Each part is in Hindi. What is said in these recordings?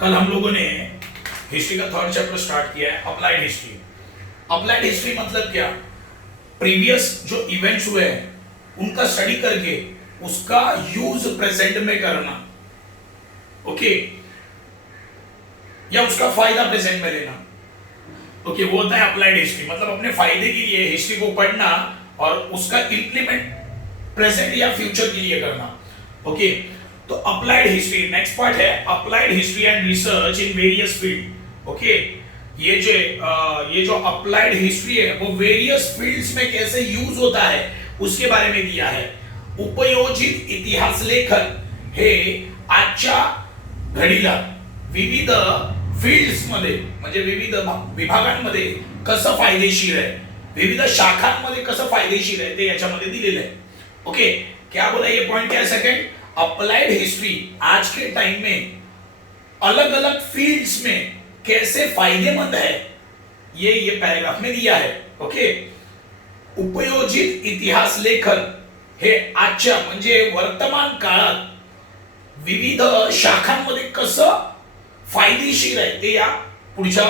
कल हम लोगों ने हिस्ट्री का थर्ड चैप्टर स्टार्ट किया है, अप्लाइड हिस्ट्री। अप्लाइड हिस्ट्री मतलब क्या? प्रीवियस जो इवेंट्स हुए हैं उनका स्टडी करके उसका यूज प्रेजेंट में करना, ओके, या उसका फायदा प्रेजेंट में लेना, ओके, वो होता है अप्लाइड हिस्ट्री। मतलब अपने फायदे के लिए हिस्ट्री को पढ़ना और उसका इंप्लीमेंट प्रेजेंट या फ्यूचर के लिए करना, ओके। तो अप्लाइड हिस्ट्री नेक्स्ट पार्ट है, applied history and research in various field, okay. ये जो अप्लाइड हिस्ट्री है वो वेरियस फील्ड्स में कैसे यूज होता है उसके बारे में दिया है। उपयोजित इतिहास लेखन हे आजच्या घडीला विविध फील्ड्स मध्ये म्हणजे विविध विभागांमध्ये कसं फायदेशीर आहे, विविध शाखांमध्ये कसं फायदेशीर आहे ते याच्यामध्ये दिलेलं आहे, ओके। क्या बोला ये पॉइंट क्या है? सेकंड, अप्लाइड हिस्ट्री आज के टाइम में अलग अलग फील्ड्स में कैसे फायदेमंद है, ये पैराग्राफ में दिया है, ओके। उपयोजित इतिहास लेखन हे आजच्या म्हणजे वर्तमान काळात विविध शाखांमध्ये कसं फायदेशीर आहे ते या पुढच्या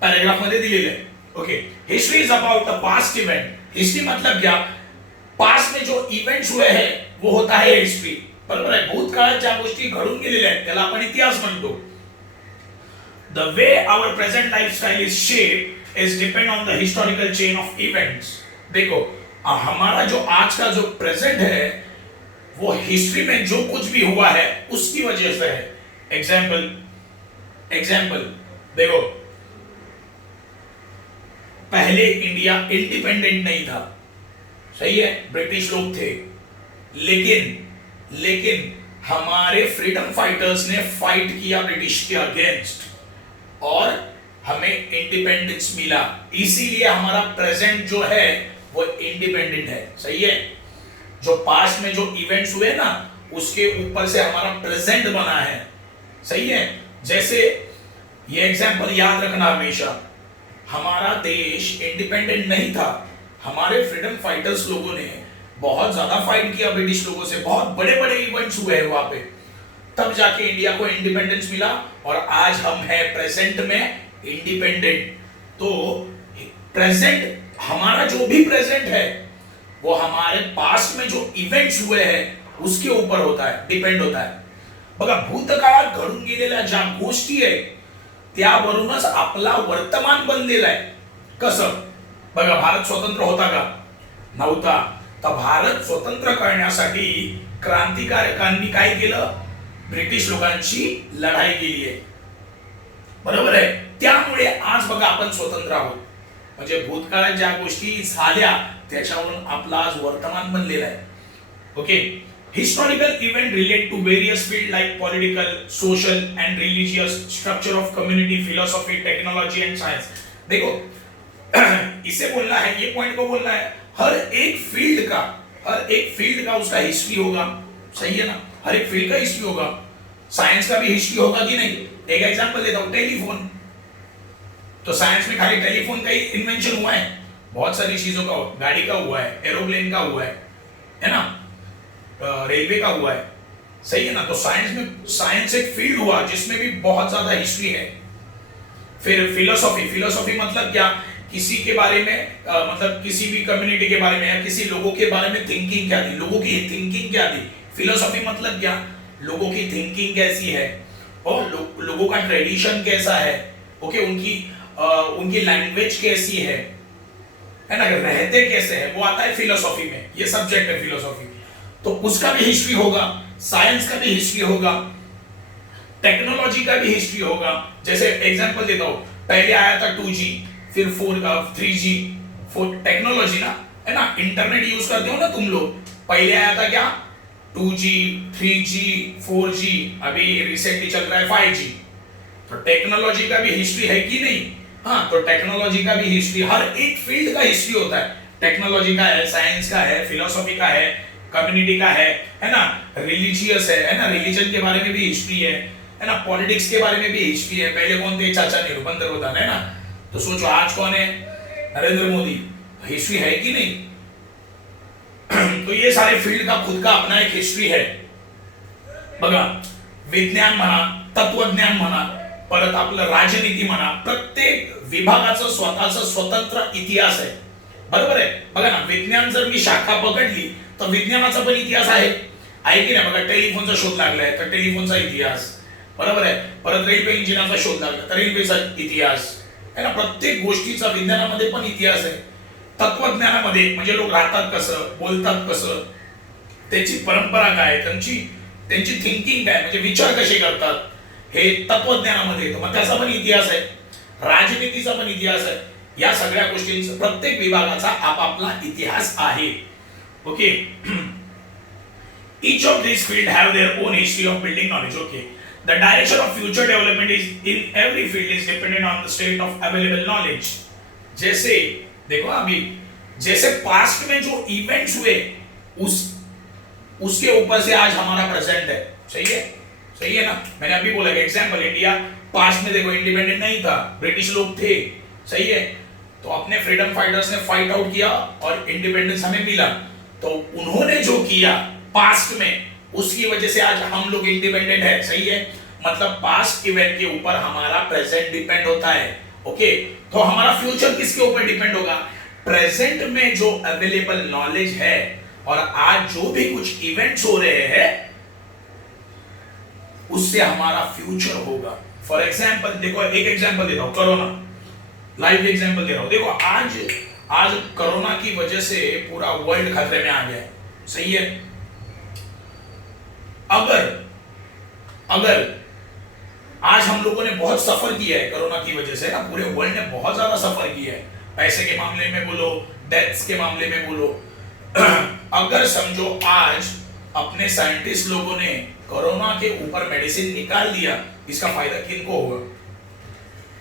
पॅराग्राफ मध्ये दिलेलं आहे, okay. History is about the past event. History मतलब क्या? पास्ट में जो इवेंट्स हुए हैं वो होता है हिस्ट्री, बरोबर आहे। भूतकाळात ज्या गोष्टी घडून गेलेल्या आहेत त्याला आपण इतिहास म्हणतो। The way our present lifestyle is shaped is depend on the historical chain of events। देखो हमारा जो आज का जो प्रेजेंट है वो हिस्ट्री में जो कुछ भी हुआ है उसकी वजह से है। एग्जाम्पल देखो, पहले इंडिया इंडिपेंडेंट नहीं था, सही है, ब्रिटिश लोग थे, लेकिन हमारे फ्रीडम फाइटर्स ने फाइट किया ब्रिटिश के अगेंस्ट और हमें इंडिपेंडेंस मिला, इसीलिए हमारा प्रेजेंट जो है वो इंडिपेंडेंट है, सही है। जो पास्ट में जो इवेंट्स हुए ना उसके ऊपर से हमारा प्रेजेंट बना है, सही है। जैसे ये एग्जांपल याद रखना हमेशा, हमारा देश इंडिपेंडेंट नहीं था, हमारे फ्रीडम फाइटर्स लोगों ने बहुत ज्यादा फाइट किया ब्रिटिश लोगों से, बहुत बड़े बड़े इवेंट्स हुए हैं वहां पे, तब जाके इंडिया को इंडिपेंडेंस मिला और आज हम हैं प्रेजेंट में इंडिपेंडेंट। तो प्रेजेंट, हमारा जो भी प्रेजेंट है वो हमारे पास्ट में जो इवेंट्स हुए हैं उसके ऊपर होता है, डिपेंड होता है। बघा भूतकाळात घडून गेलेल्या ज्या गोष्टी आहेत त्यावरूनच आपला वर्तमान बनलेला आहे। कसं? बघा भारत स्वतंत्र होता का? नव्हता। तर भारत स्वतंत्र करण्यासाठी क्रांतिकारकांनी काय केलं? ब्रिटिश लोकांची लढाई केली आहे, बरोबर आहे। त्यामुळे आज बघा आपण स्वतंत्र आहोत, म्हणजे भूतकाळात ज्या गोष्टी झाल्या त्याच्यावरून आपला आज वर्तमान बनलेला आहे, okay. Historical event relate to various field like political, social and religious, structure of community, philosophy, technology and science. देखो इसे बोलना है, ये पॉइंट को बोलना है, हर एक फील्ड का उसका हिस्ट्री होगा, सही है ना। हर एक फील्ड का हिस्ट्री होगा, साइंस का भी हिस्ट्री होगा कि नहीं। एक एग्जांपल देता हूं, टेलीफोन। तो साइंस में खाली टेलीफोन का ही इन्वेंशन हुआ है, बहुत सारी चीजों का, गाड़ी का हुआ है, एरोप्लेन का हुआ है ना, रेलवे का हुआ है, सही है ना। तो साइंस एक फील्ड हुआ जिसमें भी बहुत ज्यादा हिस्ट्री है। फिर फिलोसॉफी मतलब क्या? किसी के बारे में मतलब किसी भी कम्युनिटी के बारे में या किसी लोगों के बारे में थिंकिंग क्या थी, लोगों की थिंकिंग क्या थी। फिलोसॉफी मतलब क्या? लोगों की थिंकिंग कैसी है और लोगों का ट्रेडिशन कैसा है, ओके, उनकी लैंग्वेज कैसी है ना, रहते कैसे है, वो आता है फिलोसॉफी में, ये सब्जेक्ट है फिलोसॉफी। तो उसका भी हिस्ट्री होगा, साइंस का भी हिस्ट्री होगा, टेक्नोलॉजी का भी हिस्ट्री होगा। जैसे एग्जांपल देता हूं, पहले आया था 2G, फिर 3G, टेक्नोलॉजी ना, है ना, इंटरनेट यूज करते हो ना तुम लोग। पहले आया था क्या? 2G, 3G, 4G, अभी रिसेंटली चल रहा है 5G। तो टेक्नोलॉजी का भी हिस्ट्री है कि नहीं? हाँ, तो टेक्नोलॉजी का भी हिस्ट्री, हर एक फील्ड का हिस्ट्री होता है। टेक्नोलॉजी का है, साइंस का है, फिलोसॉफी का है, कम्युनिटी का है ना, रिलीजियस है ना, रिलीजन के बारे में भी हिस्ट्री है ना, पॉलिटिक्स के बारे में भी हिस्ट्री है। पहले कौन थे? चाचा नेहरू, पंतप्रधान, है ना। तो सोचो आज कौन है? नरेंद्र मोदी। हिस्ट्री है कि नहीं? तो ये सारे फील्ड का खुद का अपना एक हिस्ट्री है, बघा, विज्ञान म्हणा, तत्वज्ञान म्हणा, परत आपलं राजनीती म्हणा, प्रत्येक विभागाचं स्वतःचं स्वतंत्र इतिहास आहे. बरोबर आहे. बघा ना, विज्ञान जर मी शाखा पकडली तर विज्ञानाचा पण इतिहास आहे की नाही. बघा, टेलिफोनचा शोध लागलाय तर टेलिफोनचा इतिहास, बरोबर आहे. परत रेल्वे इंजिनाचा शोध लागला तर रेल्वेचा इतिहास आहे ना. प्रत्येक गोष्टीचा विज्ञानामध्ये पण इतिहास आहे. तत्वज्ञानामध्ये म्हणजे लोक राहतात कसं, बोलतात कसं, त्याची परंपरा काय, त्यांची थिंकिंग काय, म्हणजे विचार कसे करतात, हे तत्वज्ञानामध्ये येतं. मग त्याचा पण इतिहास आहे. राजनीतीचा पण इतिहास आहे. या सगळ्या गोष्टींचा प्रत्येक विभागाचा आपापला इतिहास आहे. Okay. Each of these fields have their own history of building knowledge. Okay. The direction of future development is in every field is dependent on the state of available knowledge. जैसे देखो अभी, जैसे पास्ट में जो इवेंट्स हुए उसके ऊपर से आज हमारा प्रेजेंट है. सही है ना. मैंने अभी बोला कि एग्जाम्पल, इंडिया पास्ट में देखो इंडिपेंडेंट नहीं था, ब्रिटिश लोग थे. सही है. तो अपने फ्रीडम फाइटर्स ने फाइट आउट किया और इंडिपेंडेंस हमें मिला. तो उन्होंने जो किया पास्ट में, उसकी वजह से आज हम लोग इंडिपेंडेंट है. सही है. मतलब पास्ट इवेंट के ऊपर हमारा प्रेजेंट डिपेंड होता है. ओके. तो हमारा फ्यूचर किसके ऊपर डिपेंड होगा? प्रेजेंट में जो अवेलेबल नॉलेज है और आज जो भी कुछ इवेंट्स हो रहे हैं उससे हमारा फ्यूचर होगा. फॉर एग्जाम्पल देखो, एक एग्जाम्पल देता हूं, कोरोना, लाइव एग्जाम्पल दे रहा हूं. देखो आज कोरोना की वजह से पूरा वर्ल्ड खतरे में आ गया है. सही है. अगर आज हम लोगों ने बहुत सफर किया है कोरोना की वजह से ना, पूरे वर्ल्ड ने बहुत ज्यादा सफर किया है, पैसे के मामले में बोलो, डेथ्स के मामले में बोलो. अगर समझो आज अपने साइंटिस्ट लोगों ने कोरोना के ऊपर मेडिसिन निकाल दिया, इसका फायदा किनको होगा?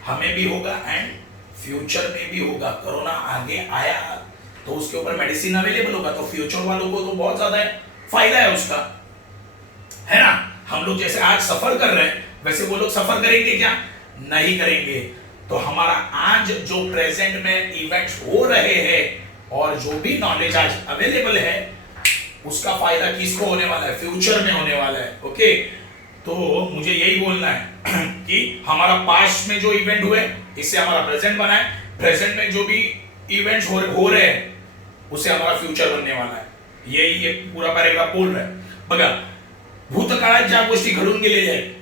हमें भी होगा एंड फ्यूचर में भी होगा. कोरोना आगे आया तो उसके ऊपर मेडिसिन अवेलेबल होगा, तो फ्यूचर वालों को तो बहुत ज्यादा फायदा है उसका, है ना. हम लोग जैसे आज सफर कर रहे हैं वैसे वो लोग सफर करेंगे क्या? नहीं करेंगे. तो हमारा आज जो प्रेजेंट में इवेंट्स हो रहे हैं और जो भी नॉलेज आज अवेलेबल है उसका फायदा किसको होने वाला है? फ्यूचर में होने वाला है. ओके. तो मुझे यही बोलना है कि हमारा पास्ट में जो इवेंट हुए इससे हमारा प्रेजेंट बना है, प्रेजेंट में जो भी इवेंट्स हो रहे हैं उससे हमारा फ्यूचर बनने वाला है. यही ये पूरा पैराग्राफ बोल रहा है. बघा, भूतकाळात ज्या गोष्टी घडून गेलेल्या आहेत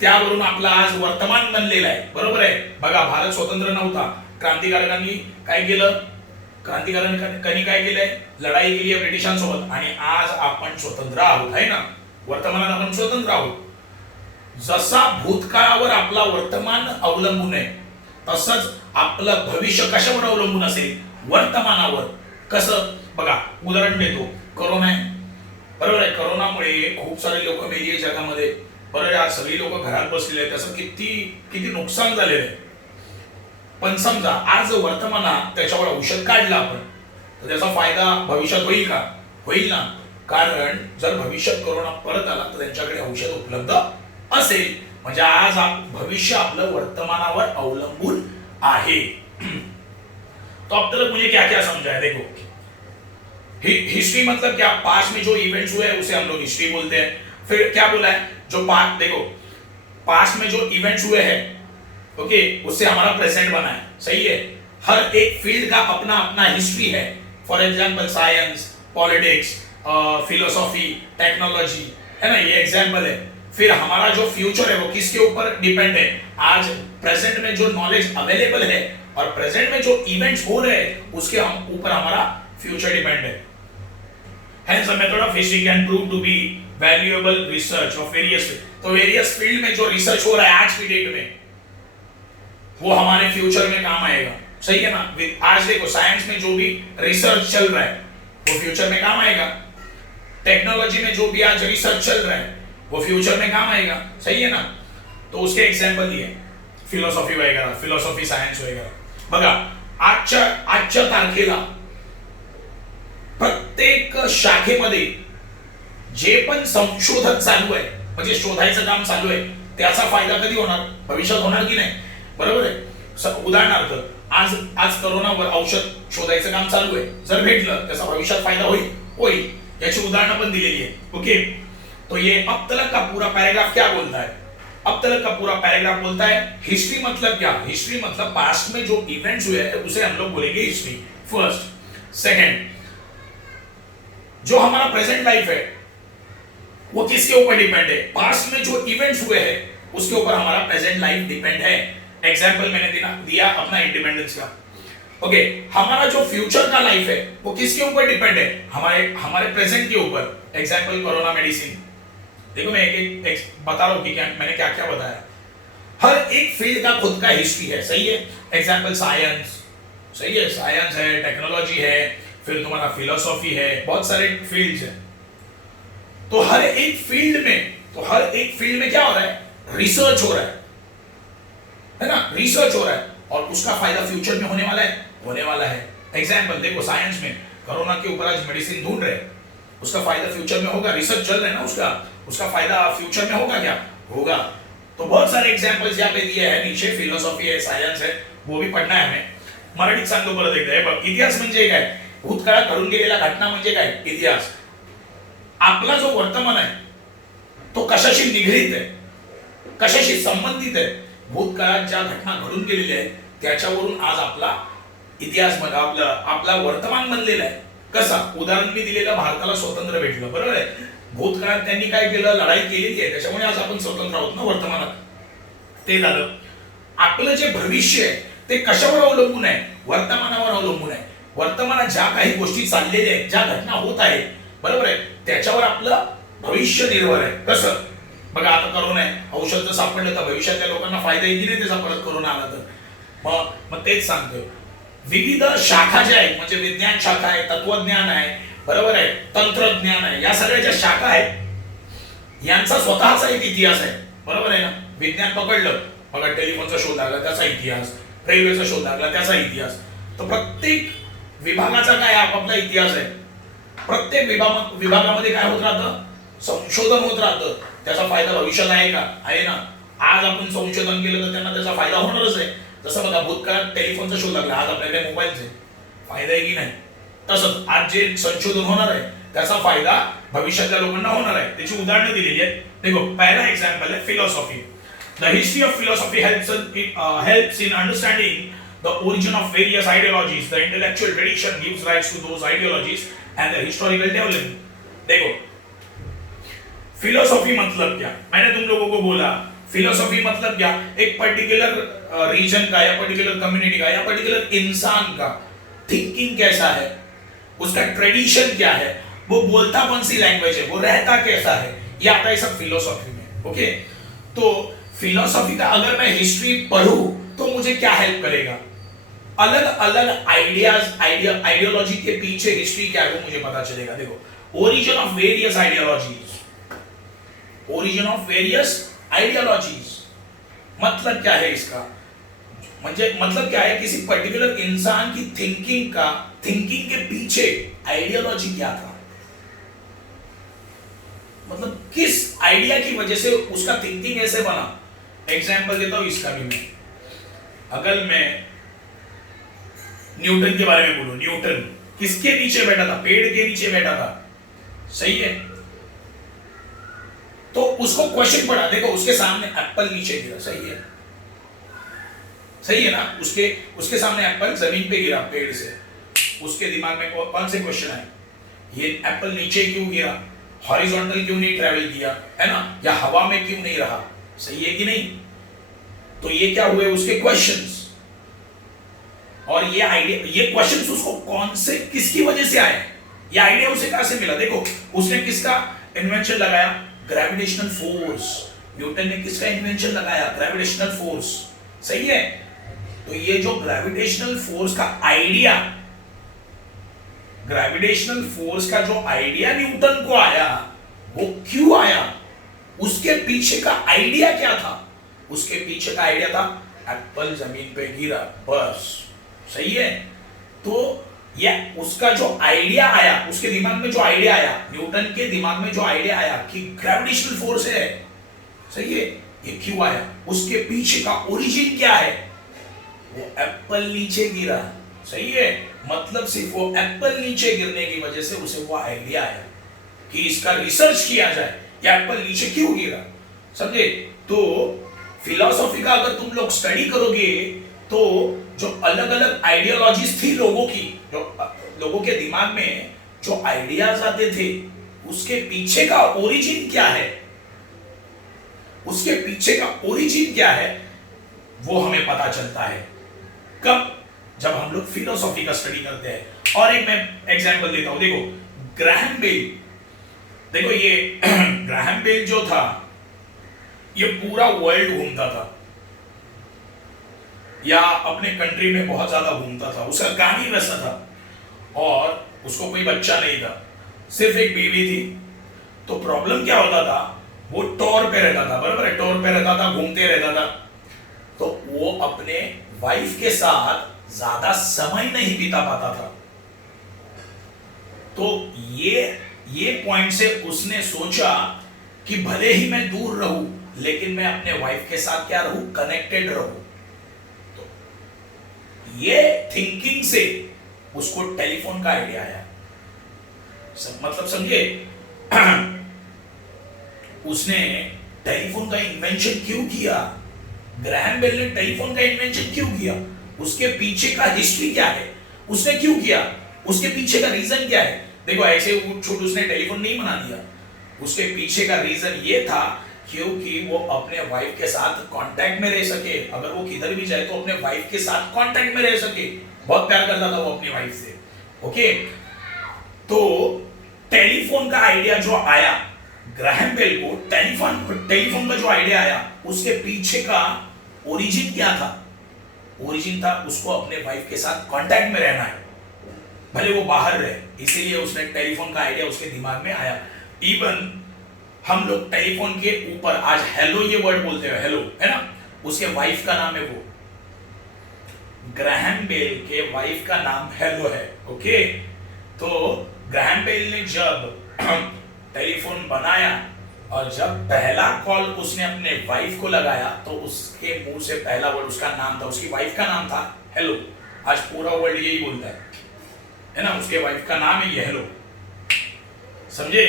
त्यावरून आपला आज वर्तमान बनलेला आहे. बरोबर आहे. बघा, भारत स्वतंत्र नव्हता, क्रांतिकारकांनी काय केलं? क्रांतिकारकांनी काय केलंय? लढाई केली आहे ब्रिटिशांसोबत आणि आज आपण स्वतंत्र आहोत, आहे ना. वर्तमानात आपण स्वतंत्र आहोत. जसा भूतकाळावर आपला वर्तमान अवलंबून आहे तसंच आपलं भविष्य कशावर अवलंबून असेल? वर्तमानावर. कसं? बघा, उदाहरण देतो. कोरोना आहे, बरोबर आहे. कोरोनामुळे खूप सारे लोक मेली आहे जगामध्ये. बरोबर आहे. आज सगळी लोक घरात बसलेले आहेत, त्याचं किती नुकसान झालेलं आहे. पण समजा आज वर्तमानात त्याच्यावर औषध काढलं आपण तर त्याचा फायदा भविष्यात होईल का? होईल ना. कारण जर भविष्यात कोरोना परत आला तर त्यांच्याकडे औषध उपलब्ध असेल. म्हणजे आज भविष्य आपलं वर्तमानावर अवलंबून आहे. तो अब तक मुझे क्या क्या समझाया? देखो, हिस्ट्री मतलब क्या? पास्ट में जो इवेंट्स हुए उसे हम लोग हिस्ट्री बोलते हैं. फिर क्या बोला है? जो पास्ट, देखो, पास्ट में जो इवेंट्स हुए हैं, ओके, उससे हमारा प्रेजेंट बना है. सही है. हर एक फील्ड का अपना अपना हिस्ट्री है. For example science, politics, philosophy, technology, है ना, ये एग्जाम्पल है. फिर हमारा जो फ्यूचर है वो किसके ऊपर डिपेंड है? आज प्रेजेंट में जो नॉलेज अवेलेबल है और प्रेजेंट में जो इवेंट्स हो रहे हैं उसके ऊपर हमारा फ्यूचर डिपेंड है. Hence, the method of history can prove to be valuable research of various fields. तो वेरियस फील्ड में जो रिसर्च हो रहा है आज की डेट में वो हमारे फ्यूचर में काम आएगा. सही है ना. आज देखो, साइंस में जो भी रिसर्च चल रहा है वो फ्यूचर में काम आएगा. टेक्नोलॉजी में जो भी आज रिसर्च चल रहा है वो फ्यूचर में काम आएगा. सही है ना. तो उसके एग्जाम्पल दिए, फिलॉसॉफी वगैरह, फिलॉसॉफी सायन्स वगैरह. बघा, आजच्या तारखेला प्रत्येक शाखेमध्ये जे पण संशोधन चालू आहे, म्हणजे शोधायचं काम चालू आहे, त्याचा फायदा कधी होणार? भविष्यात होणार की नाही? बरोबर आहे. उदाहरणार्थ आज कोरोनावर औषध शोधायचं काम चालू आहे. जर भेटलं त्याचा भविष्यात फायदा होईल. याची उदाहरणं पण दिलेली आहे. ओके. तो ये अब तक का पूरा पैराग्राफ क्या बोलता है? अब तक का पूरा पैराग्राफ बोलता है हिस्ट्री मतलब क्या? हिस्ट्री मतलब पास्ट में जो इवेंट्स हुए हैं उसे हम लोग बोलेंगे हिस्ट्री, फर्स्ट। सेकंड, जो हमारा प्रेजेंट लाइफ है वो किसके ऊपर डिपेंड है? पास्ट में जो इवेंट्स हुए हैं उसके ऊपर हमारा प्रेजेंट लाइफ डिपेंड है। एग्जाम्पल मैंने दिया अपना इंडिपेंडेंस का। ओके, हमारा जो फ्यूचर का लाइफ है वो किसके ऊपर डिपेंड है? हमारे प्रेजेंट के ऊपर। Example corona medicine. देखो मैं एक बता रहा हूं कि मैंने क्या क्या बताया। हर एक फील्ड का खुद का हिस्ट्री है, सही है। एग्जाम्पल साइंस, सही है, साइंस है, टेक्नोलॉजी है, फिर तुम्हारा फिलोसॉफी है, बहुत सारे फील्ड्स हैं। तो हर एक फील्ड में क्या हो रहा है? रिसर्च हो रहा है ना, रिसर्च हो रहा है, और उसका फायदा फ्यूचर में होने वाला है। एग्जाम्पल देखो, साइंस में कोरोना के ऊपर आज मेडिसिन ढूंढ रहे हैं, उसका फायदा फ्यूचर में होगा, रिसर्च चल रहा है ना, उसका फायदा फ्यूचर में होगा, क्या होगा? तो बहुत सारे एग्जाम्पल्स यहाँ पे दिए हैं, नीचे फिलोसॉफी है, सायन्स है, वो भी पढ़ना आहे हमें। मराठीत सांगतो परत एकदा, हे बघ, इतिहास म्हणजे काय? भूतकाळात घडून गेलेल्या घटना म्हणजे काय? इतिहास। आपला जो वर्तमान आहे तो कशाशी निगडीत आहे, कशाशी संबंधित आहे? भूतकाळात ज्या घटना घडून गेलेल्या आहेत त्याच्यावरून आज आपला इतिहास आपला वर्तमान बनलेला आहे। कसा? उदाहरण मी दिलेलं, भारताला स्वातंत्र्य भेटलं, बरोबर आहे। भूतकाळात त्यांनी काय केलं? लढाई केलेली आहे, त्याच्यामुळे आज आपण स्वतंत्र आहोत ना वर्तमानात, ते झालं। आपलं जे भविष्य आहे ते कशावर अवलंबून आहे? वर्तमानावर अवलंबून आहे। वर्तमानात ज्या काही गोष्टी चाललेल्या आहेत, ज्या घटना होत आहेत, बरोबर आहे, त्याच्यावर आपलं भविष्य निर्भर आहे। कसं? बघा, आता कोरोना आहे, औषध जर सापडलं तर भविष्यातल्या लोकांना फायदा येईल नाही त्याचा, परत कोरोना आला तर। मग तेच सांगतोय, विविध शाखा ज्या आहेत, म्हणजे विज्ञान शाखा आहे, तत्वज्ञान आहे, बरोबर आहे, तंत्रज्ञान आहे, या सगळ्या ज्या शाखा आहेत यांचा स्वतःचा एक इतिहास आहे, बरोबर आहे ना। विज्ञान पकडलं, बघा, टेलिफोनचा शोध लागला त्याचा इतिहास, रेल्वेचा शोध लागला त्याचा इतिहास। तर प्रत्येक विभागाचा काय आपापला इतिहास आहे। प्रत्येक विभागामध्ये काय होत राहतं? संशोधन होत राहतं, त्याचा फायदा भविष्यात आहे का? आहे ना। आज आपण संशोधन केलं तर त्यांना त्याचा फायदा होणारच आहे। जसं बघा, भूतकाळात टेलिफोनचा शोध लागला, आज आपल्याकडे मोबाईलचे फायदा आहे की नाही? तसंच आज जे संशोधन होणार आहे त्याचा फायदा भविष्यातल्या लोकांना होणार आहे। त्याची उदाहरणं दिलेली आहेत। देखो, पहला एग्जांपल है philosophy. The history of philosophy helps in understanding the origin of various ideologies. The intellectual tradition gives rise to those ideologies and the historical development. देखो, फिलोसॉफी मतलब क्या? मैंने तुम लोगों को बोला फिलोसॉफी मतलब क्या? एक पर्टिकुलर रीजन का, या पर्टिकुलर कम्युनिटी का, या पर्टिकुलर इंसान का थिंकिंग कैसा है, उसका ट्रेडिशन क्या है, वो बोलता कौन सी लैंग्वेज है, वो रहता कैसा है, ये आता है सब फिलोसॉफी में। ओके, तो फिलोसॉफी का अगर मैं हिस्ट्री पढ़ूं तो मुझे क्या हेल्प करेगा? अलग अलग आइडियोलॉजी के पीछे हिस्ट्री क्या है वो मुझे पता चलेगा। देखो, origin of various ideologies, origin of various ideologies मतलब क्या है इसका? मतलब क्या है? किसी पर्टिकुलर इंसान की थिंकिंग के पीछे आइडियोलॉजी क्या था, मतलब किस आइडिया की वजह से उसका थिंकिंग ऐसे बना। एग्जाम्पल देता हूं इसका भी मैं। अगर मैं न्यूटन के बारे में बोलूं, न्यूटन किसके नीचे बैठा था? पेड़ के नीचे बैठा था, सही है। तो उसको क्वेश्चन पड़ा, देखो उसके सामने एप्पल नीचे गिरा, सही है ना। उसके सामने एप्पल जमीन पे गिरा पेड़ से, उसके दिमाग में कौन से क्वेश्चन आए? ये एप्पल नीचे क्यों गिरा, हॉरिजॉन्टल क्यों नहीं ट्रैवल किया, है ना, या हवा में क्यों नहीं रहा, सही है कि नहीं? तो ये क्या हुए? उसके क्वेश्चंस। और ये आइडिया, ये क्वेश्चंस उसको कौन से, किसकी वजह से आए, ये आइडिया उसे कहां से मिला? देखो, उसने किसका इन्वेंशन लगाया? Gravitational force. न्यूटन ने किसका इन्वेंशन लगाया? ग्रेविटेशनल फोर्स, सही है। तो ये जो ग्रेविटेशनल फोर्स का आइडिया, ग्रेविटेशनल फोर्स का जो आइडिया न्यूटन को आया, वो क्यों आया? उसके पीछे का आइडिया क्या था? उसके पीछे का आइडिया था एप्पल जमीन पे गिरा, बस, सही है। तो ये उसका जो आइडिया आया, उसके दिमाग में जो आइडिया आया, न्यूटन के दिमाग में जो आइडिया आया कि ग्रेविटेशनल फोर्स है, सही है, ये क्यों आया, उसके पीछे का ओरिजिन क्या है? वो एप्पल नीचे गिरा, सही है। मतलब सिर्फ वो एप्पल नीचे गिरने की वजह से उसे वो आइडिया आया कि इसका रिसर्च किया जाए, कि एप्पल नीचे क्यों गिरा, समझे। तो फिलॉसफी का अगर तुम लोग स्टडी करोगे तो जो अलग अलग आइडियोलॉजीज थी लोगों की, जो लोगों के दिमाग में जो आइडियाज आते थे, उसके पीछे का ओरिजिन क्या है, उसके पीछे का ओरिजिन क्या है, वो हमें पता चलता है कब, जब हम लोग फिलोसॉफी का स्टडी करते हैं। और एक मैं एग्जांपल देता हूं, देखो ग्राहम बेल, देखो ये ग्राहम बेल जो था ये पूरा वर्ल्ड घूमता था, या अपने कंट्री में बहुत ज्यादा घूमता था, उसका काम ही वैसा था, और उसको कोई बच्चा नहीं था, सिर्फ एक बीवी थी। तो प्रॉब्लम क्या होता था, वो टूर पे रहता था, बराबर है, टूर पे रहता था, घूमते रहता था, तो वो अपने वाइफ के साथ ज्यादा समय नहीं बिता पाता था। तो ये पॉइंट से उसने सोचा कि भले ही मैं दूर रहूं, लेकिन मैं अपने वाइफ के साथ क्या रहूं, कनेक्टेड रहूं। तो ये थिंकिंग से उसको टेलीफोन का आइडिया आया। मतलब समझे उसने टेलीफोन का इन्वेंशन क्यों किया, ग्राहम बेल ने टेलीफोन का इन्वेंशन क्यों किया, उसके पीछे का हिस्ट्री क्या है, उसने क्यों किया, उसके पीछे का रीजन क्या है। देखो ऐसे छूट उसने टेलीफोन नहीं बना दिया, उसके पीछे का रीजन ये था क्योंकि वो अपने वाइफ के साथ कांटेक्ट में रह सके, अगर वो किधर भी जाए तो अपने वाइफ के साथ कांटेक्ट में रह सके, बहुत प्यार करता था वो अपनी वाइफ से। ओके, तो टेलीफोन का आइडिया जो आया ग्राहम बेल को, टेलीफोन का जो आइडिया आया, उसके पीछे का ओरिजिन क्या था, ओरिजिन था उसको अपने वाइफ के साथ कांटेक्ट में रहना है, भले वो बाहर रहे, इसीलिए उसने टेलीफोन का आइडिया उसके दिमाग में आया। इवन हम लोग टेलीफोन के ऊपर आज हेलो ये वर्ड बोलते हैं, हेलो है ना, उसके वाइफ का नाम है वो, ग्राहम बेल के वाइफ का नाम हेलो है। ओके, तो ग्राहम बेल ने जब टेलीफोन बनाया और जब पहला कॉल उसने अपने वाइफ को लगाया तो उसके मुंह से पहला वर्ड उसका नाम था, उसकी वाइफ का नाम था हेलो। आज पूरा वर्ल्ड यही बोलता है ना, उसके वाइफ का नाम है ये हेलो, समझे।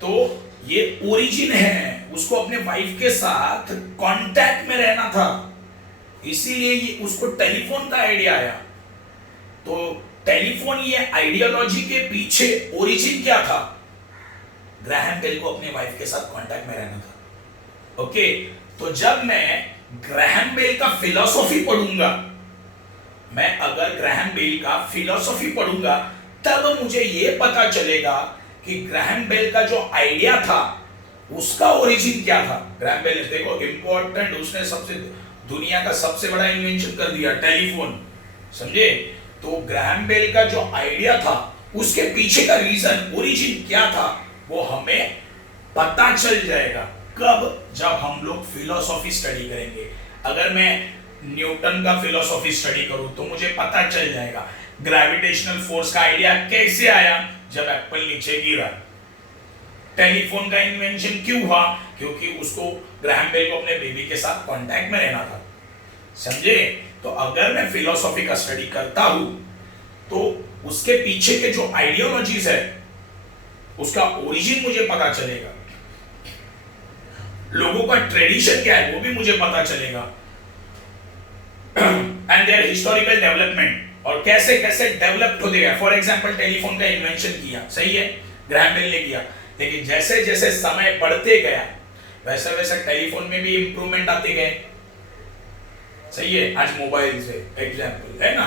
तो ये ओरिजिन है, उसको अपने वाइफ के साथ कांटेक्ट में रहना था, इसीलिए ये उसको टेलीफोन का आइडिया आया। तो टेलीफोन ये आइडियोलॉजी के पीछे ओरिजिन क्या था, ग्राहम बेल को अपने वाइफ के साथ कांटेक्ट में रहना था। ओके, तो जब मैं ग्राहम बेल का फिलॉसफी पढ़ूंगा, मैं अगर ग्राहम बेल का फिलॉसफी पढ़ूंगा तब मुझे यह पता चलेगा कि ग्राहम बेल का जो आइडिया था उसका ओरिजिन क्या था। ग्राहम बेल ने देखो इंपॉर्टेंट, उसने सबसे दुनिया का सबसे बड़ा इन्वेंशन कर दिया टेलीफोन, समझे। तो ग्राहम बेल का जो आइडिया था उसके पीछे का रीजन, ओरिजिन क्या था, वो हमें पता चल जाएगा कब, जब हम लोग फिलॉसफी स्टडी करेंगे। अगर मैं न्यूटन का फिलॉसफी स्टडी करूं तो मुझे पता चल जाएगा ग्रेविटेशनल फोर्स का आइडिया कैसे आया, जब एप्पल नीचे गिरा। टेलीफोन का इन्वेंशन क्यों हुआ, क्योंकि उसको ग्राहम बेल को अपने बेबी के साथ कांटेक्ट में रहना था, समझे। तो अगर मैं फिलॉसफी का स्टडी करता हूं तो उसके पीछे के जो आइडियोलॉजीज है उसका ओरिजिन मुझे पता चलेगा, लोगों का ट्रेडिशन क्या है वो भी मुझे पता चलेगा, एंड देयर हिस्टोरिकल डेवलपमेंट, और कैसे कैसे डेवलप्ड होते गए। फॉर एग्जांपल टेलीफोन का इन्वेंशन किया, सही है, ग्राहम बेल ने किया, लेकिन जैसे जैसे समय बढ़ते गया वैसे वैसे टेलीफोन में भी इंप्रूवमेंट आते गए, सही है। आज मोबाइल से एग्जांपल है ना,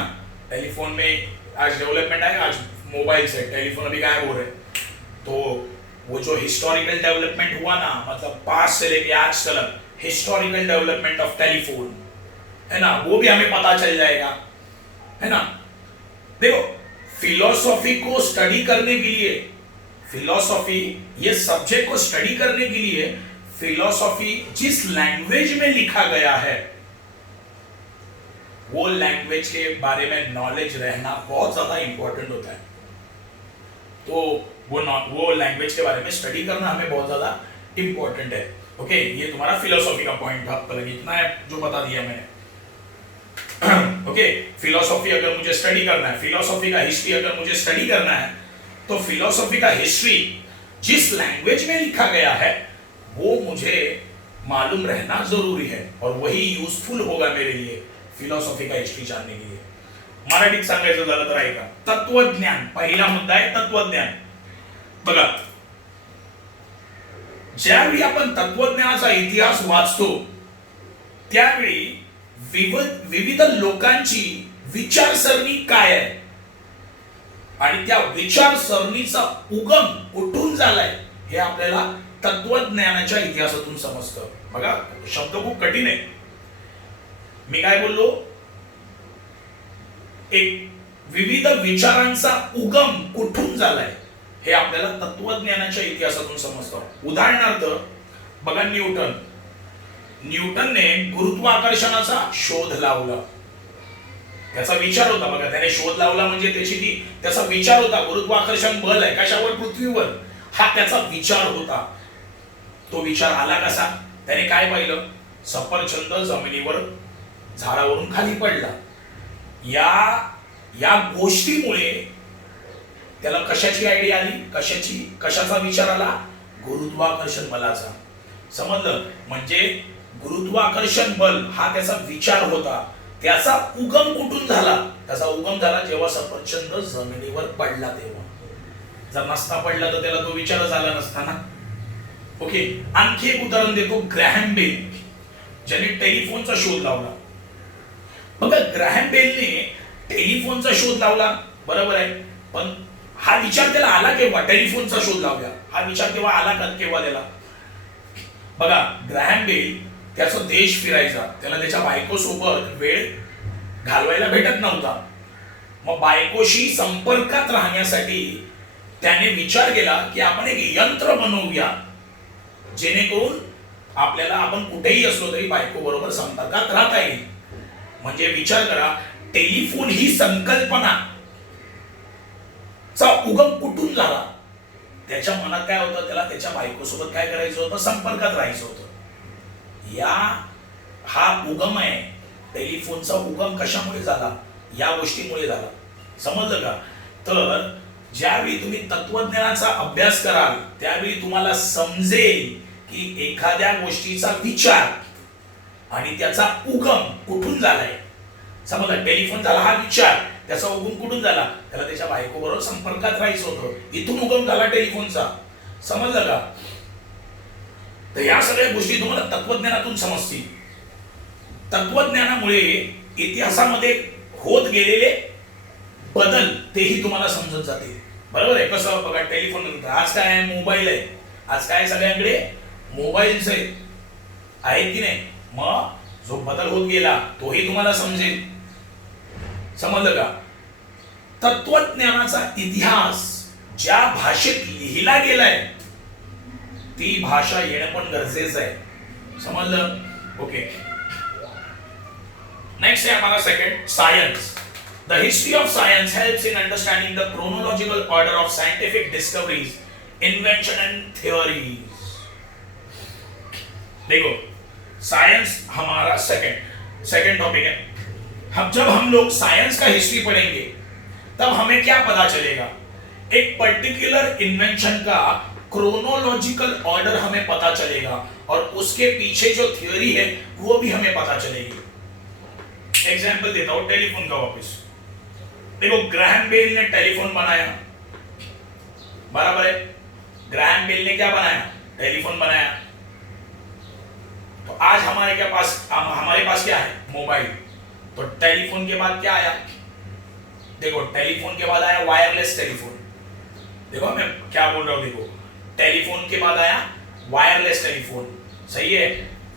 टेलीफोन में आज डेवलपमेंट आया, आज मोबाइल से, टेलीफोन अभी गायब हो रहे। तो वो जो हिस्टोरिकल डेवलपमेंट हुआ ना, मतलब पास्ट से लेके आज तक हिस्टोरिकल डेवलपमेंट ऑफ टेलीफोन है ना, वो भी हमें पता चल जाएगा, है ना। देखो फिलॉसफी को स्टडी करने के लिए, फिलॉसफी ये सब्जेक्ट को स्टडी करने के लिए फिलॉसफी जिस लैंग्वेज में लिखा गया है वो लैंग्वेज के बारे में नॉलेज रहना बहुत ज्यादा इंपॉर्टेंट होता है। तो वो लैंग्वेज के बारे में स्टडी करना हमें बहुत ज्यादा इंपॉर्टेंट है। ओके, ये तुम्हारा फिलॉसफी का पॉइंट था, आपको लगे इतना है जो बता दिया मैंने। ओके, फिलॉसफी अगर मुझे स्टडी करना है, फिलॉसफी का हिस्ट्री अगर मुझे स्टडी करना है, तो फिलॉसफी का हिस्ट्री जिस लैंग्वेज में लिखा गया है वो मुझे मालूम रहना जरूरी है और वही यूजफुल होगा मेरे लिए फिलॉसॉफी का हिस्ट्री जानने के लिए. मराठीत सांगायचं झालं तर ऐका, तत्वज्ञान पहिला मुद्दा आहे तत्वज्ञान. बघा, ज्यावेळी आपण तत्वज्ञानाचा इतिहास वाचतो त्यावेळी विविध लोकांची विचारसरणी काय आहे आणि त्या विचारसरणीचा उगम कुठून झालाय हे आपल्याला तत्वज्ञानाच्या इतिहासातून समजतं. बघा, शब्द खूप कठीण आहे. मी काय बोललो, एक विविध विचारांचा उगम कुठून झालाय हे आपल्याला तत्वज्ञानाच्या इतिहासातून समजतं. उदाहरणार्थ बघा, न्यूटनने गुरुत्वाकर्षणाचा शोध लावला. त्याचा विचार होता. बघा, त्याने शोध लावला म्हणजे त्याचा विचार होता. गुरुत्वाकर्षण बल आहे कशावर? पृथ्वीवर. हा त्याचा विचार होता. तो विचार आला कसा? त्याने काय पाहिलं? सफरचंद जमिनीवर झाडावरून खाली पडला. या गोष्टीमुळे त्याला कशाची आयडिया आली? कशाचा विचार आला? गुरुत्वाकर्षण बलाचा. समजलं? म्हणजे गुरुत्वाकर्षण बल हा त्याचा विचार होता. त्याचा उगम कुठून झाला? त्याचा उगम झाला जेव्हा सफरचंद जमिनीवर पडला तेव्हा. जर नसता पडला तर त्याला तो विचारच आला नसता ना. ओके, आणखी एक उदाहरण देतो. ग्रॅहम बेल ज्याने टेलिफोनचा शोध लावला. बघा, ग्रॅहम बेलने टेलिफोनचा शोध लावला, बरोबर आहे. पण हा विचार त्याला आला केव्हा? टेलिफोनचा शोध लावला. हा विचार केव्हा आला? केव्हा त्याला? बघा, ग्रॅहम बेल त्याचा देश फिरायचा. त्याला त्याच्या बायकोसोबत वेळ घालवायला भेटत नव्हता. मग बायकोशी संपर्कात राहण्यासाठी त्याने विचार केला की आपण एक यंत्र बनवूया जेणेकरून आपल्याला आपण कुठेही असलो तरी बायको बरोबर संपर्कात राहता येईल. म्हणजे विचार करा, टेलिफोन ही संकल्पना चा उगम कुठून झाला? त्याच्या मनात काय होतं? त्याला त्याच्या बायकोसोबत काय करायचं होतं? संपर्कात राहायचं होतं. हा उगम आहे. टेलिफोनचा उगम कशामुळे झाला? या गोष्टीमुळे झाला. समजलं का? तर ज्यावेळी तुम्ही तत्वज्ञानाचा अभ्यास कराल त्यावेळी तुम्हाला समजेल की एखाद्या गोष्टीचा विचार आणि त्याचा उगम कुठून झालाय. समजलं? टेलिफोन झाला हा विचार, त्याचा उगम कुठून झाला? त्याला त्याच्या बायको बरोबर संपर्कात राहायचं होतं. इथून उगम झाला टेलिफोनचा. समजलं का? तर या सगळ्या गोष्टी तुम्हाला तत्वज्ञानातून समजतील. तत्वज्ञानामुळे इतिहासामध्ये होत गेलेले बदल तेही तुम्हाला समजत जाते. बरोबर आहे? कसं? बघा, टेलिफोन आज काय आहे? मोबाईल आहे. आज काय सगळ्यांकडे मोबाईल्स आहेत की नाही? मग जो बदल होत गेला तोही तुम्हाला समजेल. समजलं का? तत्वज्ञानाचा इतिहास ज्या भाषेत लिहिला गेलाय ती भाषा येणं पण गरजेचं आहे. समजलं? ओके, नेक्स्ट आहे हमारा second, science. The history of science helps in understanding the chronological order of scientific discoveries, invention and theories. देखो, साइंस हमारा सेकंड टॉपिक है. जब हम लोग साइंस का हिस्ट्री पढ़ेंगे तब हमें क्या पता चलेगा? एक पर्टिकुलर इन्वेंशन का क्रोनोलॉजिकल ऑर्डर हमें पता चलेगा और उसके पीछे जो थ्योरी है वो भी हमें पता चलेगी. एग्जाम्पल देता हूं टेलीफोन का वापस. देखो, ग्रैहम बेल ने टेलीफोन बनाया, बराबर है. ग्रैहम बेल ने क्या बनाया? टेलीफोन बनाया. तो आज हमारे पास क्या है? मोबाइल. तो टेलीफोन के बाद क्या आया? देखो, टेलीफोन के बाद आया वायरलेस टेलीफोन. देखो मैं क्या बोल रहा हूं. देखो, टेलीफोन के बाद आया वायरलेस टेलीफोन, सही है.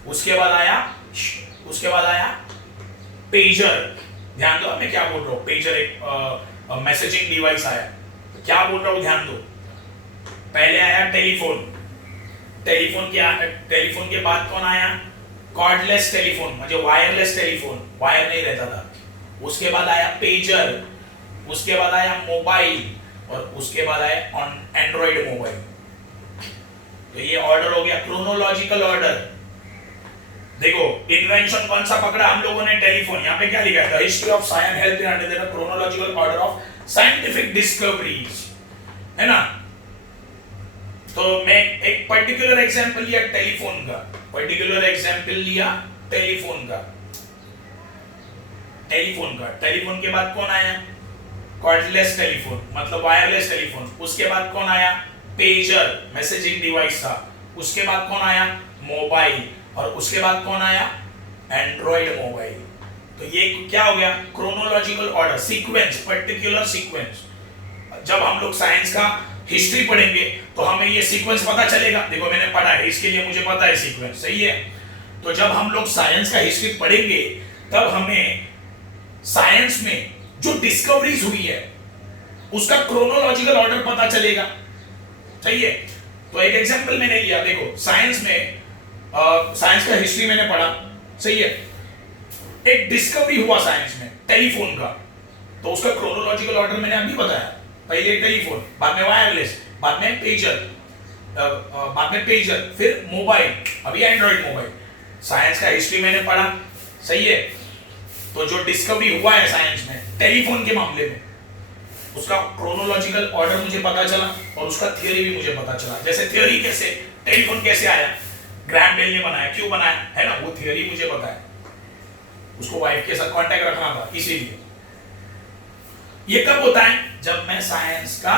उसके बाद आया पेजर. ध्यान दो मैं क्या बोल रहा हूं. पेजर एक मैसेजिंग डिवाइस आया. क्या बोल रहा हूं? ध्यान दो. पहले आया टेलीफोन. टेलीफोन के बाद कौन आया? कॉर्डलेस टेलीफोन, म्हणजे वायरलेस टेलीफोन, वायर नहीं रहता था. उसके बाद आया पेजर, उसके बाद आया मोबाइल और उसके बाद आया एंड्रॉइड मोबाइल. तो ये ऑर्डर हो गया, क्रोनोलॉजिकल ऑर्डर. देखो, इन्वेंशन कौन सा पकड़ा हम लोगों ने? टेलीफोन. यहाँ पे क्या लिखा है? History of science help in understanding the chronological order of scientific discoveries, है ना. तो मैं एक पर्टिकुलर एग्जांपल लिया टेलीफोन का, पर्टिकुलर एग्जांपल लिया टेलीफोन का। टेलीफोन के बाद कौन आया? कॉर्डलेस टेलीफोन मतलब वायरलेस टेलीफोन। उसके बाद कौन आया? पेजर, मैसेजिंग डिवाइस था। उसके बाद कौन आया? मोबाइल। और उसके बाद कौन आया? Android mobile. तो ये क्या हो गया? Chronological order, sequence, particular sequence. जब हम लोग साइंस का हिस्ट्री पढ़ेंगे तो हमें ये सीक्वेंस पता चलेगा। देखो मैंने पढ़ा है, इसके लिए मुझे पता है सीक्वेंस, सही है। तो जब हम लोग साइंस का हिस्ट्री पढ़ेंगे तब हमें साइंस में जो डिस्कवरीज हुई है उसका क्रोनोलॉजिकल ऑर्डर पता चलेगा, सही है। तो एक एग्जांपल मैंने लिया, देखो साइंस में साइंस का हिस्ट्री मैंने पढ़ा, सही है। एक डिस्कवरी हुआ साइंस में टेलीफोन का, तो उसका क्रोनोलॉजिकल ऑर्डर मैंने अभी बताया। पहले टेलीफोन, बाद में वायरलेस, बाद में पेजर, फिर मोबाइल, अभी एंड्रॉइड मोबाइल। साइंस का हिस्ट्री मैंने पढ़ा, सही है। तो जो डिस्कवरी हुआ है साइंस में टेलीफोन के मामले में, उसका क्रोनोलॉजिकल ऑर्डर मुझे पता चला और उसका थियरी भी मुझे पता चला। जैसे थियरी कैसे, टेलीफोन कैसे आया, ग्रैहम बेल ने बनाया, क्यों बनाया, है ना, वो थियरी मुझे पता है। उसको वाइफ के साथ कांटेक्ट रखना था, इसीलिए। ये कब होता है? जब मैं साइंस का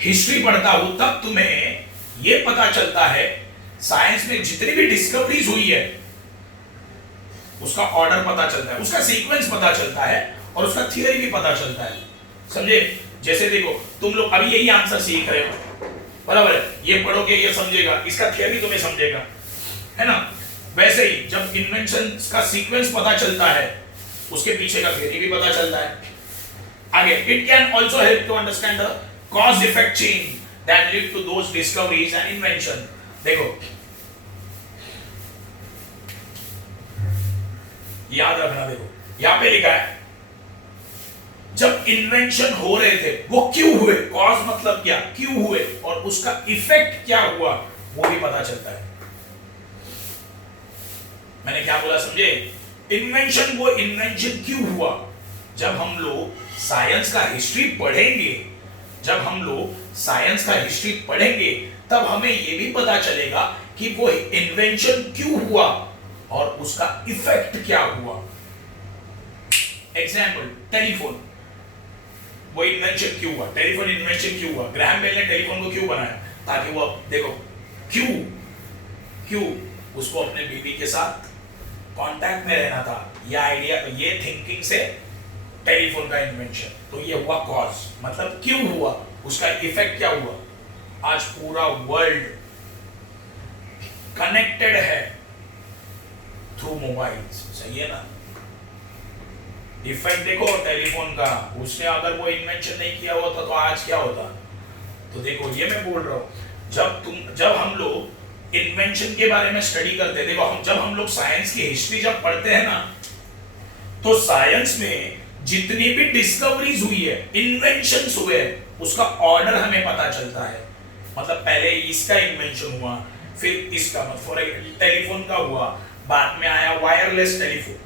हिस्ट्री पढ़ता हूं, तब तुम्हें ये पता चलता है साइंस में जितनी भी डिस्कवरीज हुई है उसका ऑर्डर पता चलता है, उसका सीक्वेंस पता चलता है और उसका थियरी भी पता चलता है, समझे। जैसे देखो तुम लोग अभी यही आंसर सीख रहे हो, बराबर है, ये पढ़ोगे ये समझेगा, इसका थियरी तुम्हें समझेगा, है ना। वैसे ही जब इन्वेंशन का सीक्वेंस पता चलता है उसके पीछे का थियरी भी पता चलता है। आगे, it can also help to understand the cause effect chain that lead to those discoveries and invention. देखो याद रखना, देखो यहां पे लिखा है जब इन्वेंशन हो रहे थे वो क्यों हुए, कॉज मतलब क्या, क्यों हुए, और उसका इफेक्ट क्या हुआ वो भी पता चलता है। मैंने क्या बोला, समझे। इन्वेंशन, वो इन्वेंशन क्यों हुआ। जब हम लोग साइंस का हिस्ट्री पढ़ेंगे, तब हमें यह भी पता चलेगा कि वो इन्वेंशन क्यों हुआ और उसका इफेक्ट क्या हुआ। एग्जाम्पल, टेलीफोन, वो इन्वेंशन क्यों हुआ, टेलीफोन इन्वेंशन क्यों हुआ, ग्रैहम बेल ने टेलीफोन को क्यों बनाया, ताकि वो, देखो क्यों उसको अपने बीवी के साथ कांटेक्ट में रहना था, ये आइडिया, ये थिंकिंग से टेलीफोन का इन्वेंशन। तो ये हुआ कॉज, मतलब क्यों हुआ, उसका इफेक्ट क्या हुआ। आज पूरा वर्ल्ड कनेक्टेड है थ्रू मोबाइल, सही है ना। इफेक्ट देखो टेलीफोन का, उसने अगर वो इन्वेंशन नहीं किया होता तो आज क्या होता। तो देखो ये मैं बोल रहा हूं, जब हम लोग इन्वेंशन के बारे में स्टडी करते, देखो जब हम लोग साइंस की हिस्ट्री जब पढ़ते हैं ना, तो साइंस में जितनी भी डिस्कवरीज हुई है, इन्वेंशंस हुए, उसका ऑर्डर हमें पता चलता है। मतलब पहले इसका इन्वेंशन हुआ, फिर इसका, मतलब टेलीफोन का हुआ, बाद में आया वायरलेस टेलीफोन,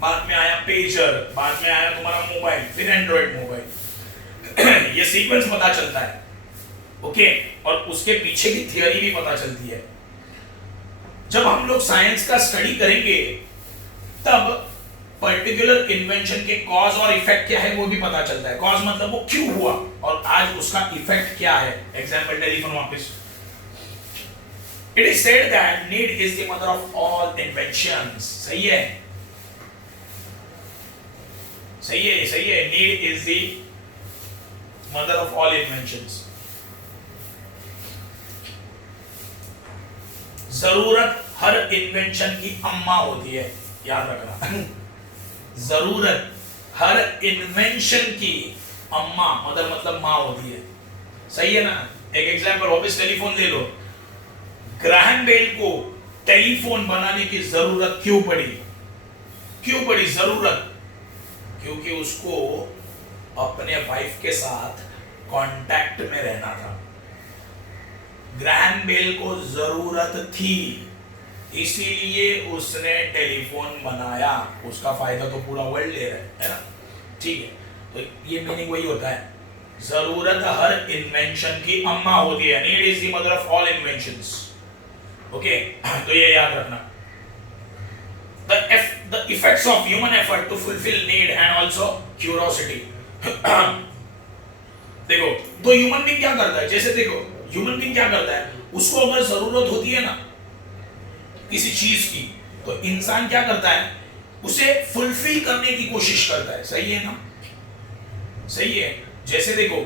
बाद में आया पेजर, बाद में आया तुम्हारा मोबाइल, फिर एंड्रॉइड मोबाइल। ये सीक्वेंस पता चलता है, ओके। और उसके पीछे की थियरी भी पता चलती है। जब हम लोग साइंस का स्टडी करेंगे तब पर्टिकुलर इन्वेंशन के कॉज और इफेक्ट क्या है वो भी पता चलता है। कॉज मतलब वो क्यों हुआ और आज उसका इफेक्ट क्या है। एग्जांपल टेलीफोन वापस, it is said that need is the mother of all inventions. सही है, need is the mother of all inventions. जरूरत हर इन्वेंशन की अम्मा होती है, याद रखना। जरूरत हर इन्वेंशन की अम्मा, मदर मतलब मां होती है, सही है ना। एक एग्जांपल वापस टेलीफोन ले लो। ग्राहम बेल को टेलीफोन बनाने की जरूरत क्यों पड़ी जरूरत, क्योंकि उसको अपने वाइफ के साथ कांटेक्ट में रहना था। ग्रैहम बेल को जरूरत थी, इसीलिए उसने टेलीफोन बनाया। उसका फायदा तो पूरा वर्ल्ड ले रहा है ना, ठीक है। तो ये मीनिंग वही होता है, जरूरत हर इन्वेंशन की अम्मा होती है, need is the mother of all inventions. Okay, तो ये याद रखना। The effects of human effort to fulfill need and also curiosity। देखो, तो ह्यूमन बीइंग क्या करता है, जैसे देखो ह्यूमन बीइंग क्या करता है, उसको अगर जरूरत होती है ना किसी चीज की, तो इंसान क्या करता है, उसे फुलफिल करने की कोशिश करता है। सही है ना, सही है। जैसे देखो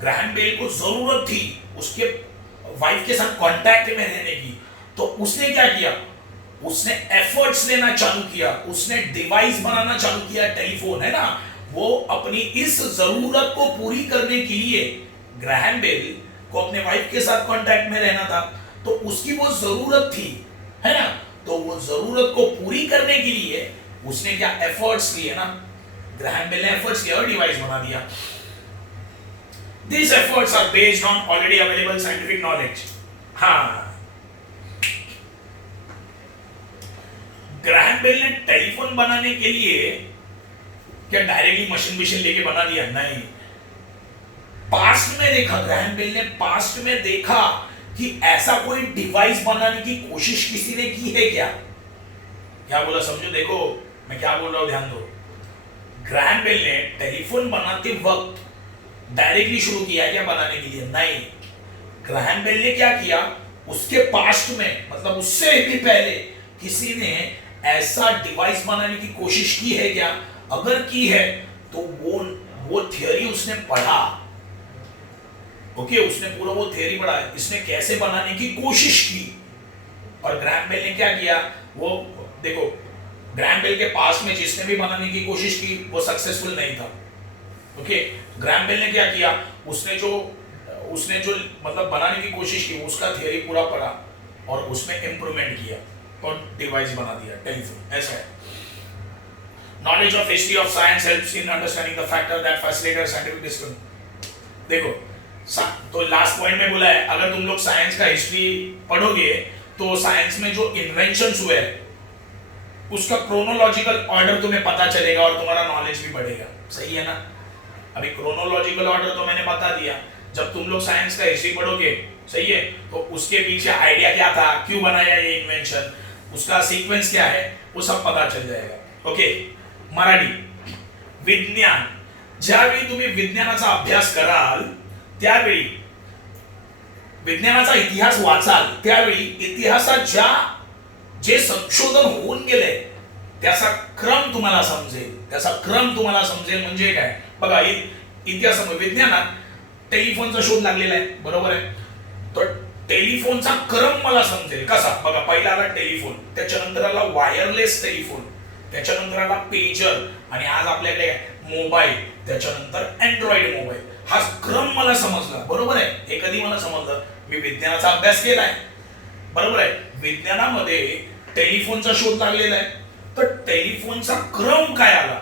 ग्रैहम बेल को जरूरत थी उसके वाइफ के साथ कांटेक्ट में रहने की, तो उसने क्या किया, उसने एफर्ट्स लेना चालू किया, उसने डिवाइस बनाना चालू किया, टेलीफोन है ना, वो अपनी इस जरूरत को पूरी करने के लिए ग्रैहम बेल को अपने वाइफ के साथ कांटेक्ट में रहना था, तो उसकी वो जरूरत थी, है ना, तो वो जरूरत को पूरी करने के लिए उसने क्या एफर्ट्स लिए ना, ग्रैहम बेल ने एफर्ट्स किया और डिवाइस बना दिया। These efforts are based on already available scientific knowledge। हाँ, ग्रैहम बेल ने टेलीफोन बनाने के लिए क्या डायरेक्टली मशीन लेके बना दिया? नहीं, पास्ट में देखा, ग्रैहम बेल ने पास्ट में देखा कि ऐसा कोई डिवाइस बनाने की कोशिश किसी ने की है क्या? क्या बोला समझो, देखो मैं क्या बोल रहा हूं, ध्यान दो। ग्रैहम बेल ने टेलीफोन बनाते वक्त डायरेक्टली शुरू किया क्या बनाने के लिए? नहीं, ग्रैहम बेल ने क्या किया, उसके पास्ट में, मतलब उससे भी पहले किसी ने ऐसा डिवाइस बनाने की कोशिश की है क्या? अगर की है तो वो थियरी उसने पढ़ा। ओके, उसने पूरा वो थियरी पढ़ा, इसने कैसे बनाने की कोशिश की, और ग्रैहम बेल ने क्या किया, वो देखो ग्रैहम बेल के पास में जिसने भी बनाने की कोशिश की वो सक्सेसफुल नहीं था। ओके, ग्रैहम बेल ने क्या किया, उसने जो मतलब बनाने की कोशिश की, उसका थियरी पूरा पढ़ा और उसमें इंप्रूवमेंट किया और डिवाइस बना दिया, टेलीफोन। ऐसा है। Knowledge of history of science helps in understanding the factor that facilitate scientific discovery. देखो, तो लास्ट पॉइंट में बोला है, अगर तुम लोग साइंस का हिस्ट्री पढ़ोगे तो साइंस में जो इन्वेंशंस हुए उसका क्रोनोलॉजिकल ऑर्डर तुम्हें पता चलेगा और तुम्हारा नॉलेज भी बढ़ेगा। सही है ना? अभी क्रोनोलॉजिकल ऑर्डर तो मैंने बता दिया, जब तुम लोग साइंस का हिस्ट्री पढ़ोगे, सही है, तो उसके पीछे आइडिया क्या था, क्यों बनाया ये इन्वेंशन, उसका सीक्वेंस क्या है, वो सब पता चल जाएगा। ओके, मराठी विज्ञान, ज्यावेळी तुम्ही विज्ञानाचा अभ्यास कराल त्यावेळी, विज्ञानाचा इतिहास वाचाल त्यावेळी इतिहासात जे संशोधन होऊन गेले त्याचा क्रम तुम्हाला समजेल, म्हणजे काय बघा, इतिहासामध्ये विज्ञानात टेलिफोनचा शोध लागलेला आहे, बरोबर आहे, तर टेलिफोनचा क्रम मला समजेल कसा, बघा पहिला आला टेलिफोन, त्याच्यानंतर आला वायरलेस टेलिफोन, त्याच्यानंतर आला पेजर, आणि आज आपल्याकडे मोबाईल, त्याच्यानंतर अँड्रॉइड मोबाईल। हा क्रम मला समजला, बरोबर आहे, हे कधी मला समजलं, मी विज्ञानाचा अभ्यास केलाय, बरोबर आहे, विज्ञानामध्ये टेलिफोनचा शोध लागलेला आहे, तर टेलिफोनचा क्रम काय आला,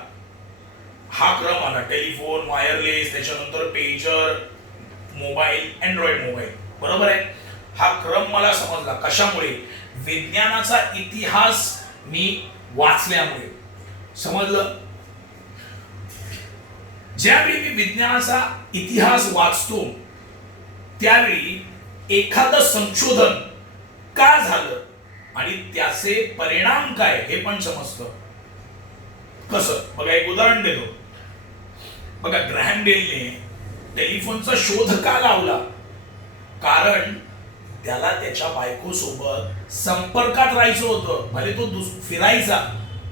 हा क्रम आला, टेलिफोन, वायरलेस, त्याच्यानंतर पेजर, मोबाईल, अँड्रॉइड मोबाईल, बरोबर आहे, हा क्रम मला समजला, कशामुळे, विज्ञानाचा इतिहास मी वाचल्यामुळे समजलं। ज्यावेळी मी विज्ञानाचा इतिहास वाचतो त्यावेळी एखादं संशोधन का झालं आणि त्याचे परिणाम काय हे पण समजतं। कसं, बघा एक उदाहरण देतो, बघा ग्रॅहम बेलने टेलिफोनचा शोध का लावला, कारण त्याला त्याच्या बायको सोबत संपर्कात राहायचं होतं, भले तो फिरायचा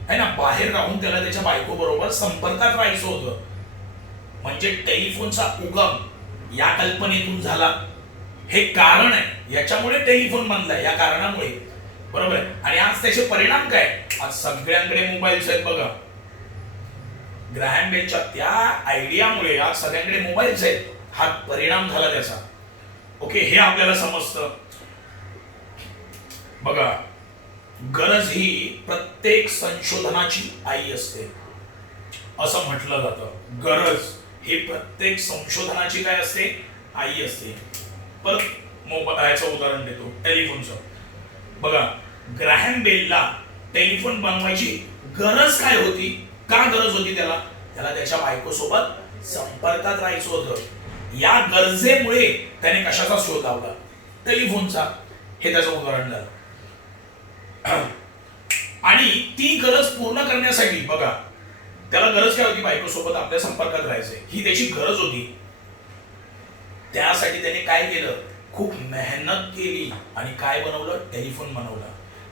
है ना, बाहेर राहून त्याला त्याच्या बायको बरोबर संपर्कात राहायचं होतं, म्हणजे टेलिफोनचा उगम या कल्पनेतून झाला, हे कारण आहे, याच्यामुळे टेलिफोन बनला, या कारणामुळे, बरोबर आहे, आणि आज त्याचे परिणाम काय, आज सगळ्यांकडे मोबाईल्स आहेत, बघा ग्रॅहम बेलच्या त्या आयडियामुळे आज सगळ्यांकडे मोबाईल्स आहेत, हा परिणाम झाला त्याचा। ओके, हे आपल्याला समजतं। बघा, गरज ही प्रत्येक संशोधनाची आई असते असं म्हटलं जातं, गरज ही प्रत्येक संशोधनाची काय असते, आई असते। परत मोबाईलचं उदाहरण देतो, टेलिफोनचं, बघा ग्रॅहम बेलला टेलिफोन बनवायची गरज काय होती, का गरज होती त्याला त्याच्या बायको सोबत संपर्कात राहायचं होतं, या गरजेमुळे त्याने कशाचा शोध लावला? टेलिफोनचा. हे त्याचं उदाहरण झालं. आणि ती गरज पूर्ण करण्यासाठी बघा, त्याला गरज काय होती? बायकोसोबत आपल्या संपर्कात राहायचंय, ही त्याची गरज होती. त्यासाठी त्याने काय केलं? खूप मेहनत केली आणि काय बनवलं? टेलिफोन बनवलं.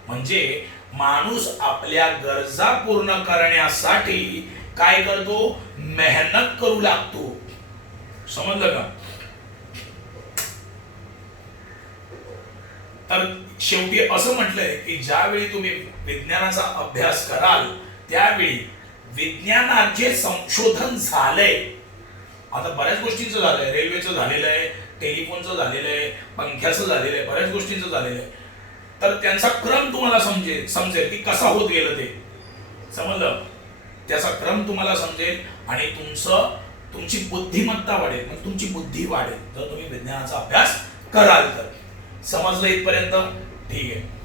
म्हणजे माणूस आपल्या गरजा पूर्ण करण्यासाठी काय करतो? मेहनत करू लागतो. समजलं का? तर शेवटी असं म्हटलंय की ज्यावेळी तुम्ही विज्ञानाचा अभ्यास कराल त्यावेळी विज्ञानात जे संशोधन झालंय, आता बऱ्याच गोष्टींचं झालंय, रेल्वेचं झालेलं आहे, टेलिफोनचं झालेलं आहे, पंख्याचं झालेलं आहे, बऱ्याच गोष्टींचं झालेलं आहे. तर त्यांचा क्रम तुम्हाला समजेल की कसा होत गेलं ते. समजलं? त्याचा क्रम तुम्हाला समजेल आणि तुमची बुद्धिमत्ता वाढेल, म्हणजे तुमची बुद्धी वाढेल जर तुम्ही विज्ञानाचा अभ्यास कराल तर. समजलं इथपर्यंत? ठीक आहे.